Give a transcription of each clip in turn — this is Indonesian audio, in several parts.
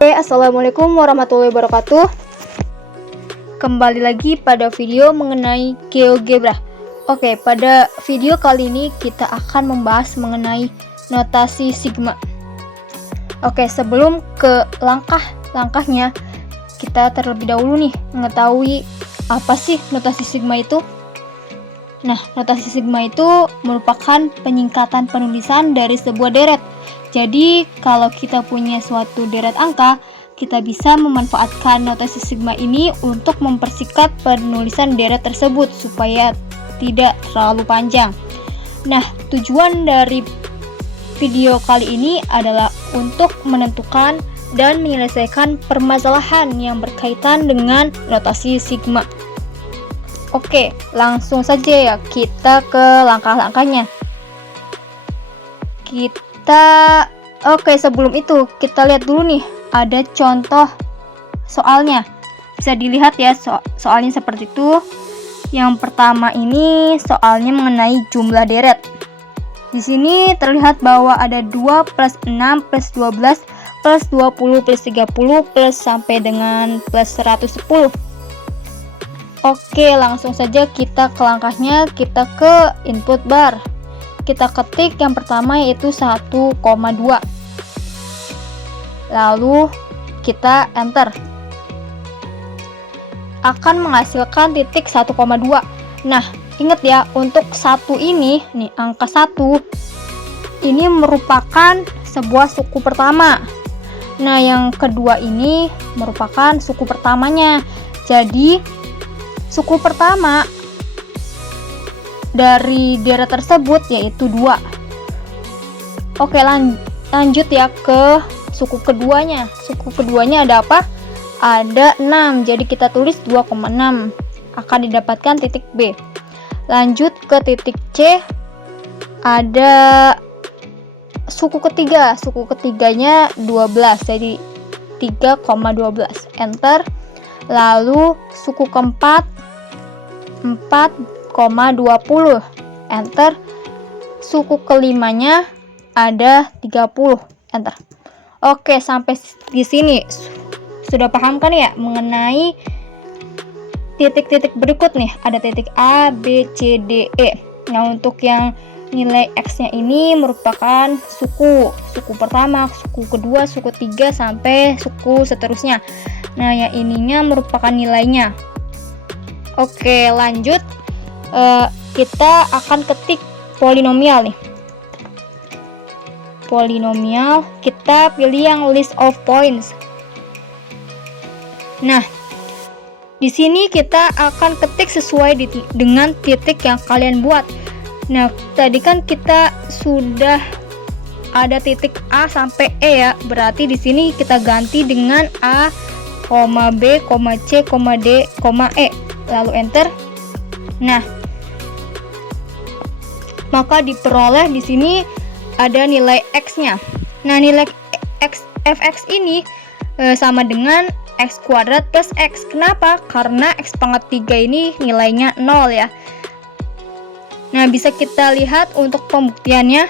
Assalamualaikum warahmatullahi wabarakatuh. Kembali lagi pada video mengenai GeoGebra. Oke, pada video kali ini kita akan membahas mengenai notasi sigma. Oke, sebelum ke langkah-langkahnya, kita terlebih dahulu nih mengetahui apa sih notasi sigma itu. Nah, notasi sigma itu merupakan penyingkatan penulisan dari sebuah deret. Jadi, kalau kita punya suatu deret angka, kita bisa memanfaatkan notasi sigma ini untuk mempersingkat penulisan deret tersebut supaya tidak terlalu panjang. Nah, tujuan dari video kali ini adalah untuk menentukan dan menyelesaikan permasalahan yang berkaitan dengan notasi sigma. Oke, langsung saja ya kita ke langkah-langkahnya. Sebelum itu kita lihat dulu nih, ada contoh soalnya. Bisa dilihat ya soalnya seperti itu. Yang pertama ini soalnya mengenai jumlah deret. Di sini terlihat bahwa ada 2 plus 6 plus 12 plus 20 plus 30 plus sampai dengan plus 110. Oke, langsung saja kita ke langkahnya. Kita ke input bar. Kita ketik yang pertama yaitu 1,2. Lalu kita enter. Akan menghasilkan titik 1,2. Nah, ingat ya, untuk 1 ini, nih angka 1 ini merupakan sebuah suku pertama. Nah, yang kedua ini merupakan suku pertamanya. Jadi, suku pertama dari deret tersebut yaitu 2. Oke, lanjut ya ke suku keduanya. Suku keduanya ada apa? Ada 6. Jadi kita tulis 2,6. Akan didapatkan titik B. Lanjut ke titik C. Ada suku ketiga. Suku ketiganya 12. Jadi 3,12. Enter. Lalu suku keempat 4,20. Enter. Suku kelimanya ada 30. Enter. Oke, sampai di sini sudah paham kan ya mengenai titik-titik berikut nih. Ada titik A, B, C, D, E. Nah, untuk yang nilai X-nya ini merupakan suku pertama, suku kedua, suku tiga, sampai suku seterusnya. Nah, yang ininya merupakan nilainya. Oke, lanjut. Kita akan ketik polinomial nih. Polinomial, kita pilih yang list of points. Nah, di sini kita akan ketik sesuai dengan titik yang kalian buat. Nah, tadi kan kita sudah ada titik A sampai E ya. Berarti di sini kita ganti dengan A, B, C, D, E. Lalu enter. Nah, maka diperoleh di sini ada nilai X-nya. Nah, nilai fx ini sama dengan X kuadrat plus X. Kenapa? Karena X pangkat 3 ini nilainya 0 ya. Nah, bisa kita lihat untuk pembuktiannya.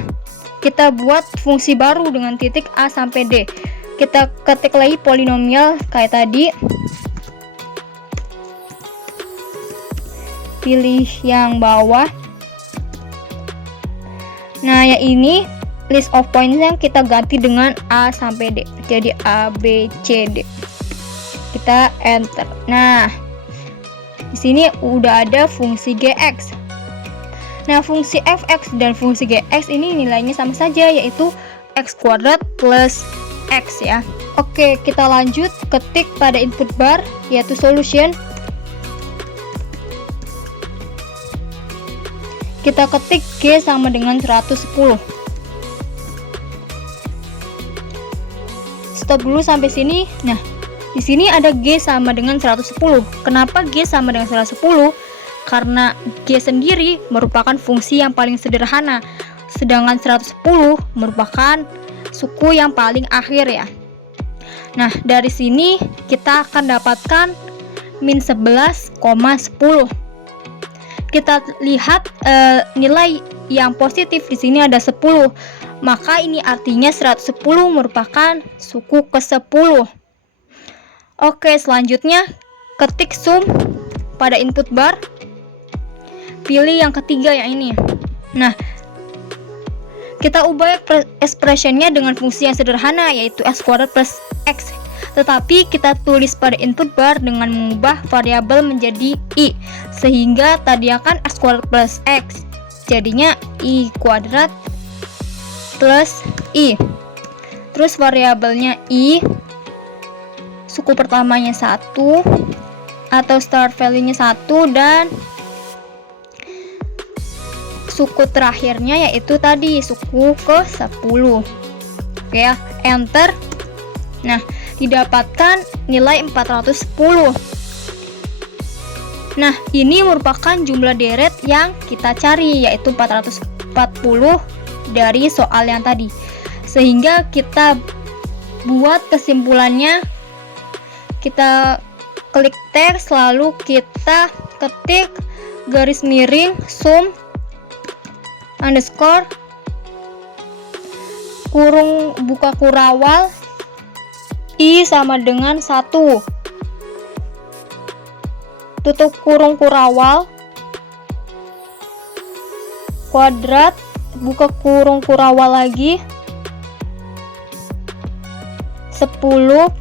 Kita buat fungsi baru dengan titik A sampai D. Kita ketik lagi polinomial kayak tadi. Pilih yang bawah. Nah, yang ini list of points yang kita ganti dengan A sampai D. Jadi A, B, C, D. Kita enter. Nah, di sini udah ada fungsi GX. Nah, fungsi fx dan fungsi GX ini nilainya sama saja, yaitu X kuadrat plus X ya. Oke, kita lanjut ketik pada input bar yaitu solution. Kita ketik G sama dengan 110. Stop dulu sampai sini. Nah, di sini ada G sama dengan 110. Kenapa G sama dengan 110? Karena G sendiri merupakan fungsi yang paling sederhana, sedangkan 110 merupakan suku yang paling akhir ya. Nah, dari sini kita akan dapatkan min 11,10. Kita lihat nilai yang positif di sini ada 10. Maka ini artinya 110 merupakan suku ke-10. Oke, selanjutnya ketik sum pada input bar. Pilih yang ketiga yang ini. Nah, kita ubah expressionnya dengan fungsi yang sederhana, yaitu x kuadrat plus x. Tetapi kita tulis pada input bar dengan mengubah variabel menjadi i, sehingga tadi akan x kuadrat plus x, jadinya i kuadrat plus i. Terus variabelnya i, suku pertamanya 1 atau start value-nya 1, dan suku terakhirnya yaitu tadi suku ke 10. Oke ya, enter. Nah, didapatkan nilai 410. Nah, ini merupakan jumlah deret yang kita cari, yaitu 440 dari soal yang tadi. Sehingga kita buat kesimpulannya, kita klik teks, lalu kita ketik garis miring sum underscore kurung buka kurawal i sama dengan 1, tutup kurung kurawal kuadrat buka kurung kurawal lagi 10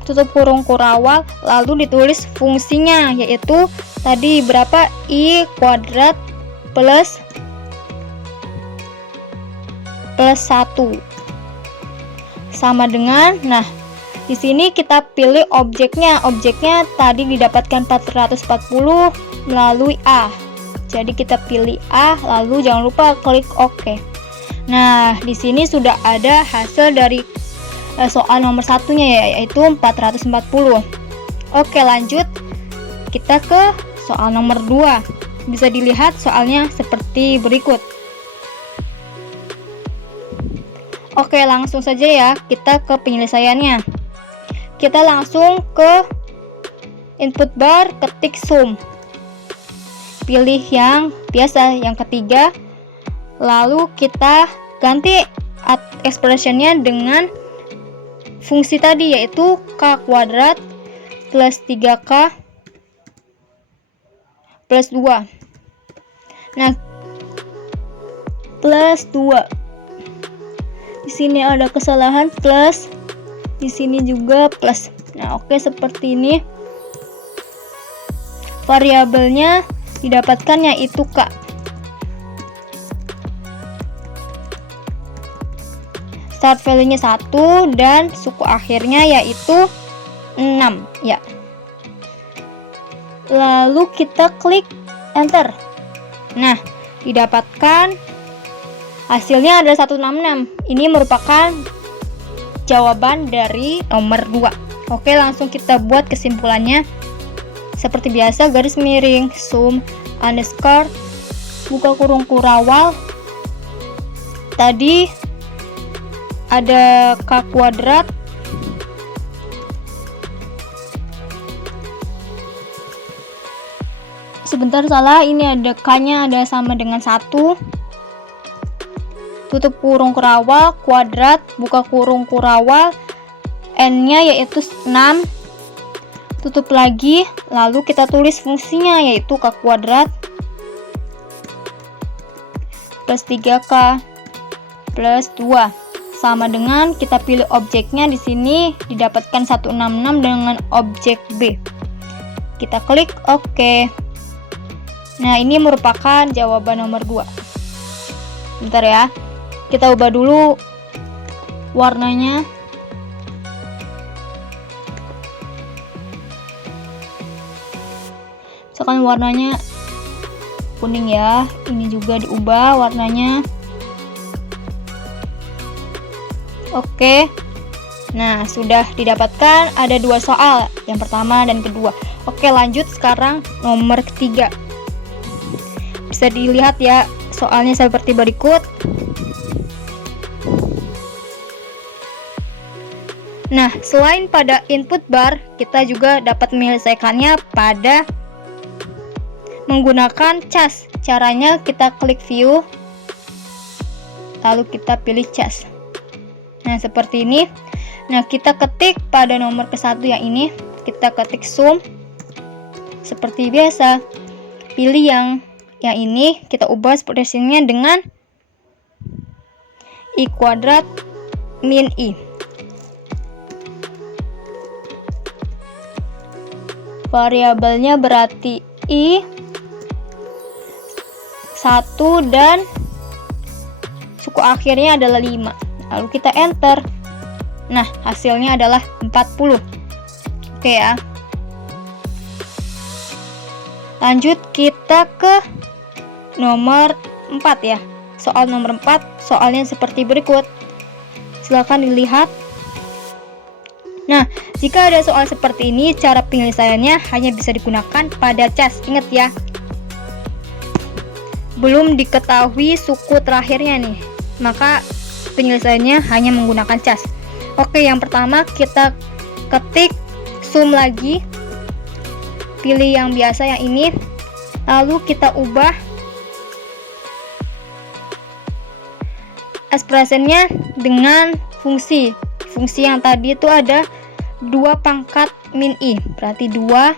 tutup kurung kurawal, lalu ditulis fungsinya, yaitu tadi berapa, i kuadrat plus 1 sama dengan, nah di sini kita pilih objeknya. Objeknya tadi didapatkan 440 melalui A. Jadi kita pilih A, lalu jangan lupa klik OK. Nah, di sini sudah ada hasil dari soal nomor satunya, yaitu 440. Oke, lanjut kita ke soal nomor 2. Bisa dilihat soalnya seperti berikut. Oke, langsung saja ya kita ke penyelesaiannya. Kita langsung ke input bar, ketik sum. Pilih yang biasa, yang ketiga. Lalu kita ganti expressionnya dengan fungsi tadi, yaitu k kuadrat plus 3k plus 2. Nah, plus 2. Di sini ada kesalahan, plus. Di sini juga plus. Nah, oke, seperti ini. Variabelnya didapatkan yaitu k. Start value-nya 1 dan suku akhirnya yaitu 6 ya. Lalu kita klik enter. Nah, didapatkan hasilnya ada 166. Ini merupakan jawaban dari nomor 2. Oke, langsung kita buat kesimpulannya. Seperti biasa, garis miring sum underscore buka kurung kurawal. Tadi ada k kuadrat sebentar, salah, ini ada k-nya ada sama dengan 1, tutup kurung kurawal kuadrat buka kurung kurawal, n-nya yaitu 6, tutup lagi, lalu kita tulis fungsinya yaitu k kuadrat plus 3k plus 2 sama dengan, kita pilih objeknya di sini didapatkan 166 dengan objek B. Kita klik OK. Nah, ini merupakan jawaban nomor 2. Bentar ya. Kita ubah dulu warnanya. Misalkan warnanya kuning ya. Ini juga diubah warnanya. Oke. Nah, sudah didapatkan ada 2 soal, yang pertama dan kedua. Oke, lanjut sekarang nomor ketiga. Bisa dilihat ya soalnya seperti berikut. Nah, selain pada input bar, kita juga dapat menyelesaikannya pada menggunakan cas. Caranya kita klik view, lalu kita pilih cas. Nah, seperti ini. Nah, kita ketik pada nomor ke-1 yang ini, kita ketik sum. Seperti biasa, pilih yang ini, kita ubah ekspresinya dengan I kuadrat min I. Variabelnya berarti I 1 dan suku akhirnya adalah 5. Lalu kita enter. Nah, hasilnya adalah 40. Oke ya. Lanjut kita ke nomor 4 ya. Soal nomor 4, soalnya seperti berikut. Silakan dilihat. Nah, jika ada soal seperti ini, cara penyelesaiannya hanya bisa digunakan pada cas. Ingat ya. Belum diketahui suku terakhirnya nih, maka penyelesaiannya hanya menggunakan cas. Oke, yang pertama kita ketik sum lagi. Pilih yang biasa yang ini. Lalu kita ubah ekspresinya dengan fungsi yang tadi itu ada 2 pangkat min I, berarti 2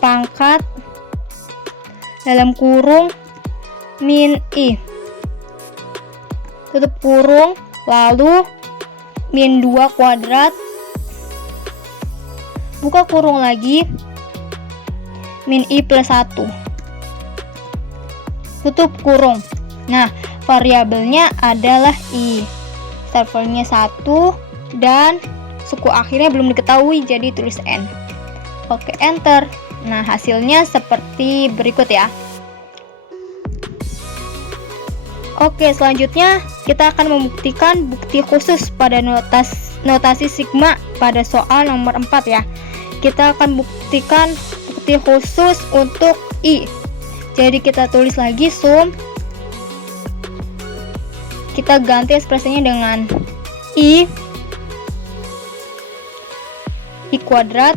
pangkat dalam kurung min I, tutup kurung, lalu min 2 kuadrat, buka kurung lagi, min I plus 1, tutup kurung. Nah, variabelnya adalah I, intervalnya 1 dan suku akhirnya belum diketahui, jadi tulis N. Oke, enter. Nah, hasilnya seperti berikut ya. Oke, selanjutnya kita akan membuktikan bukti khusus pada notasi sigma pada soal nomor 4 ya. Kita akan buktikan bukti khusus untuk I. Jadi kita tulis lagi sum. Kita ganti ekspresinya dengan I kuadrat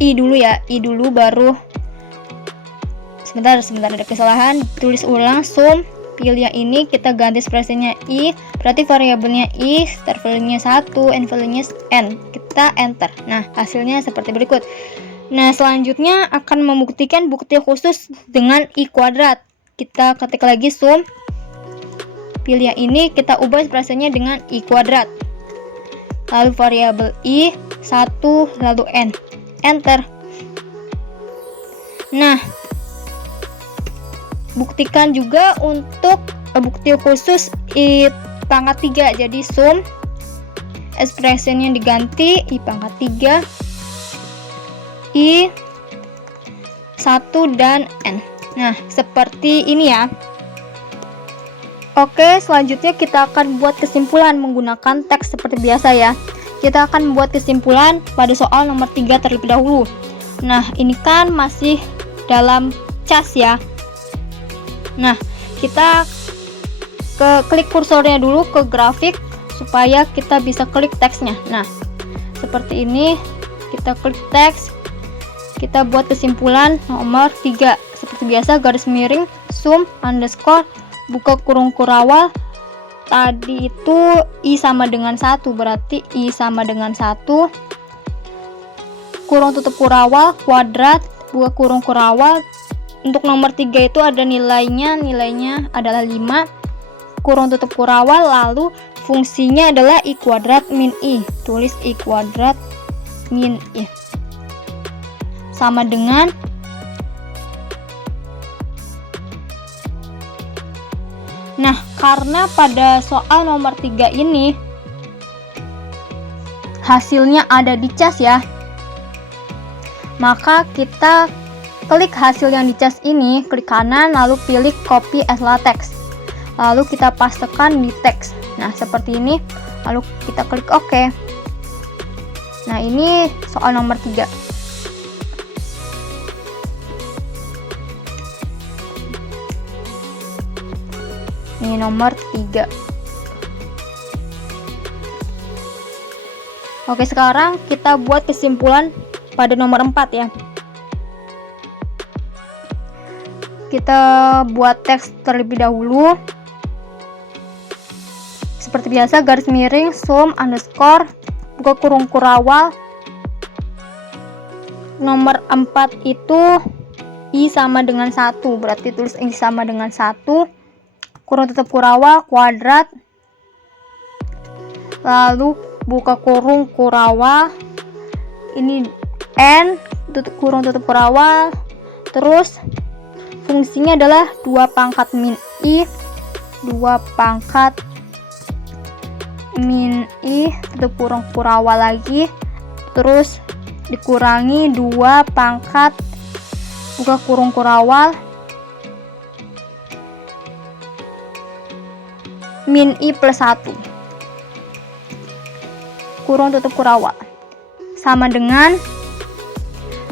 I dulu ya, I dulu baru sebentar ada kesalahan, tulis ulang sum, pilih yang ini, kita ganti ekspresinya I, berarti variabelnya I, start value-nya 1, end value-nya N, kita enter. Nah, hasilnya seperti berikut. Nah, selanjutnya akan membuktikan bukti khusus dengan I kuadrat. Kita ketik lagi sum, pilih yang ini, kita ubah ekspresinya dengan I kuadrat, lalu variabel I 1, lalu N, enter. Nah, buktikan juga untuk bukti khusus I pangkat 3. Jadi sum, ekspresinya diganti I pangkat 3, I 1 dan N. Nah, seperti ini ya. Oke, selanjutnya kita akan buat kesimpulan menggunakan teks seperti biasa ya. Kita akan membuat kesimpulan pada soal nomor 3 terlebih dahulu. Nah, ini kan masih dalam cas ya. Nah, kita klik kursornya dulu ke grafik supaya kita bisa klik teksnya. Nah, seperti ini, kita klik teks, kita buat kesimpulan nomor 3. Seperti biasa, garis miring, sum, underscore, buka kurung kurawal. Tadi itu I sama dengan 1, berarti I sama dengan 1, kurung tutup kurawal, kuadrat, buka kurung kurawal. Untuk nomor 3 itu ada nilainya adalah 5, kurung tutup kurawal, lalu fungsinya adalah I kuadrat min I, tulis I kuadrat min I sama dengan Nah, karena pada soal nomor 3 ini hasilnya ada di cas ya, maka kita klik hasil yang di cas ini, klik kanan, lalu pilih copy as latex, lalu kita pastekan di teks. Nah, seperti ini, lalu kita klik OK. Nah, ini soal nomor 3. Ini nomor 3. Oke, sekarang kita buat kesimpulan pada nomor 4 ya. Kita buat teks terlebih dahulu. seperti biasa garis miring sum underscore buka kurung kurawal nomor 4 itu I sama dengan 1, berarti tulis I sama dengan 1 kurung tutup kurawal kuadrat, lalu buka kurung kurawal ini N kurung tutup kurawal, terus fungsinya adalah 2 pangkat min I 2 pangkat min I tutup kurung kurawal lagi, terus dikurangi 2 pangkat buka kurung kurawal min I plus 1 kurung tutup kurawal sama dengan,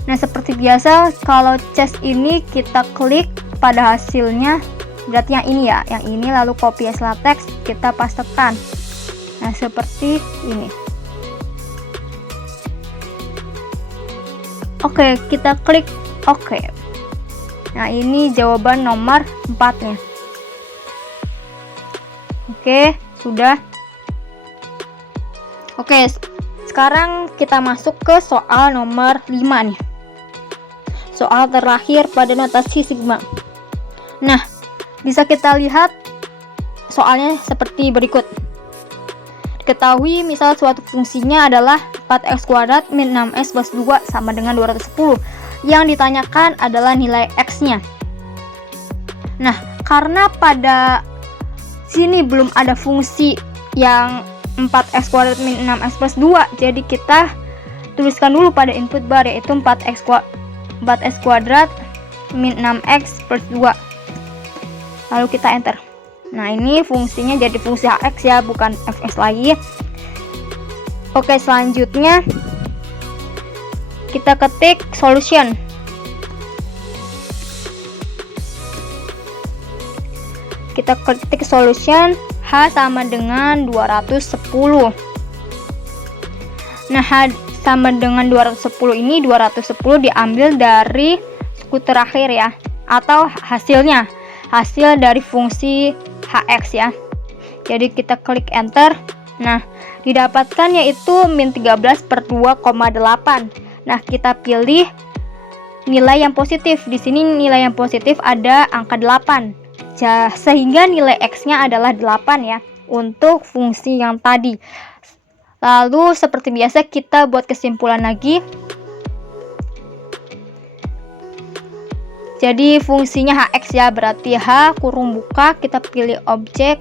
nah seperti biasa kalau cas ini kita klik pada hasilnya, berarti yang ini ya, yang ini, lalu copy as latex kita pastekan, nah seperti ini. Oke, kita klik oke. Nah ini jawaban nomor 4 nya. Oke, sudah. Oke, sekarang kita masuk ke soal nomor 5 nih. Soal terakhir pada notasi sigma. Nah, bisa kita lihat soalnya seperti berikut. Diketahui misal suatu fungsinya adalah 4x kuadrat min 6x plus 2 sama dengan 210. Yang ditanyakan adalah nilai x-nya. Nah, karena pada sini belum ada fungsi yang 4x kuadrat min 6x plus 2, jadi kita tuliskan dulu pada input bar, yaitu 4x kuadrat min 6x plus 2, lalu kita enter. Nah ini fungsinya jadi fungsi hx ya, bukan fx lagi. Oke, selanjutnya kita ketik solution. Kita ketik solution H sama dengan 210. Nah, H sama dengan 210 ini 210 diambil dari suku terakhir ya, atau hasilnya, hasil dari fungsi hx ya. Jadi kita klik enter. Nah, didapatkan yaitu min 13 per 2,8. Nah, kita pilih nilai yang positif. Di sini nilai yang positif ada angka 8. Sehingga nilai x-nya adalah 8 ya untuk fungsi yang tadi. Lalu seperti biasa kita buat kesimpulan lagi. Jadi fungsinya hx ya, berarti h kurung buka, kita pilih objek,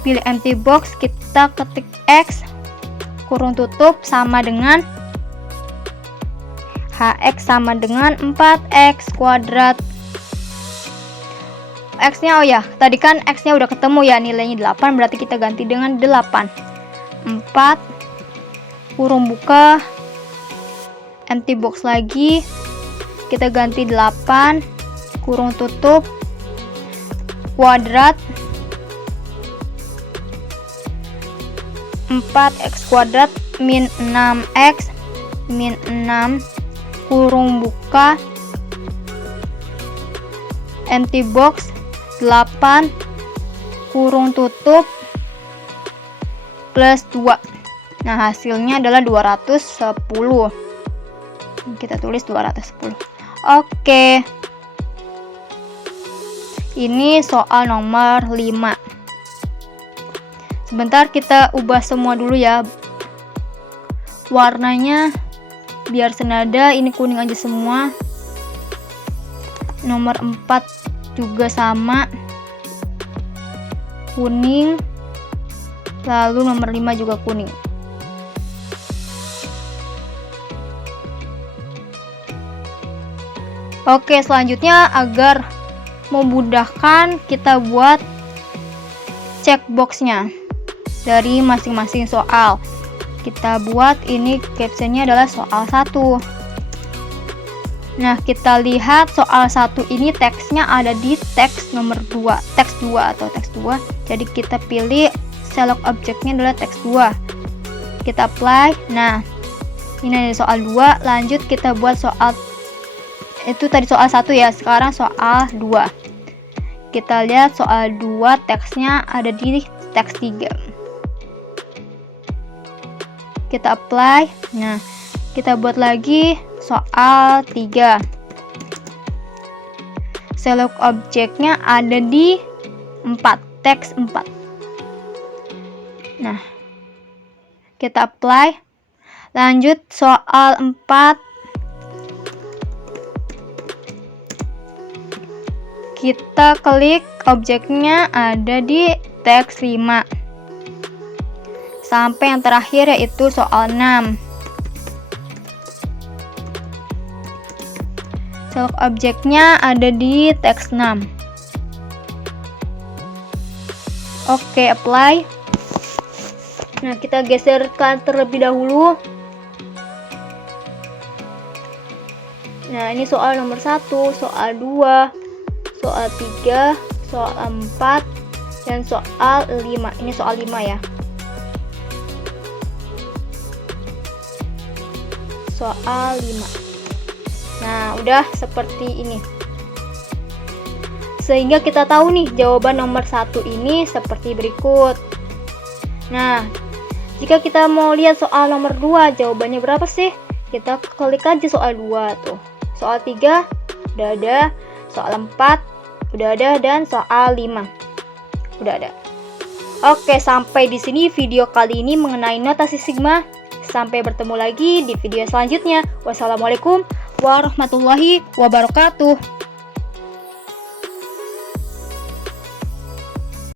pilih empty box, kita ketik x kurung tutup sama dengan hx sama dengan 4x kuadrat. X-nya, oh ya, tadi kan X-nya udah ketemu ya, nilainya 8, berarti kita ganti dengan 8. 4 kurung buka, empty box lagi, kita ganti 8 kurung tutup kuadrat 4x kuadrat min 6x min 6 kurung buka, empty box 8 kurung tutup plus 2. Nah, hasilnya adalah 210. Kita tulis 210. Oke. Ini soal nomor 5. Sebentar kita ubah semua dulu ya. Warnanya biar senada, ini kuning aja semua. Nomor 4 juga sama, kuning, lalu nomor 5 juga kuning. Oke, selanjutnya agar memudahkan kita buat checkboxnya dari masing-masing soal. Kita buat ini captionnya adalah soal 1. Nah, kita lihat soal 1 ini teksnya ada di teks nomor 2, teks 2 atau teks 2. Jadi kita pilih select objeknya adalah teks 2. Kita apply. Nah, ini ada soal 2. Lanjut kita buat soal, itu tadi soal 1 ya, sekarang soal 2. kita lihat soal 2 teksnya ada di teks 3. Kita apply. Nah, kita buat lagi soal 3. Select objeknya ada di 4, teks 4. Nah, kita apply. Lanjut soal 4. Kita klik objeknya ada di teks 5. Sampai yang terakhir yaitu soal 6. Select objeknya ada di teks 6. Oke, apply. Nah, kita geserkan terlebih dahulu. Nah, ini soal nomor 1, soal 2, soal 3, soal 4, dan soal 5. Ini soal 5 ya. Soal 5. Nah, udah seperti ini. Sehingga kita tahu nih jawaban nomor 1 ini seperti berikut. Nah, jika kita mau lihat soal nomor 2, jawabannya berapa sih? Kita klik aja soal 2 tuh. Soal 3 udah ada, soal 4 udah ada, dan soal 5 udah ada. Oke, sampai di sini video kali ini mengenai notasi sigma. Sampai bertemu lagi di video selanjutnya. Wassalamualaikum warahmatullahi wabarakatuh.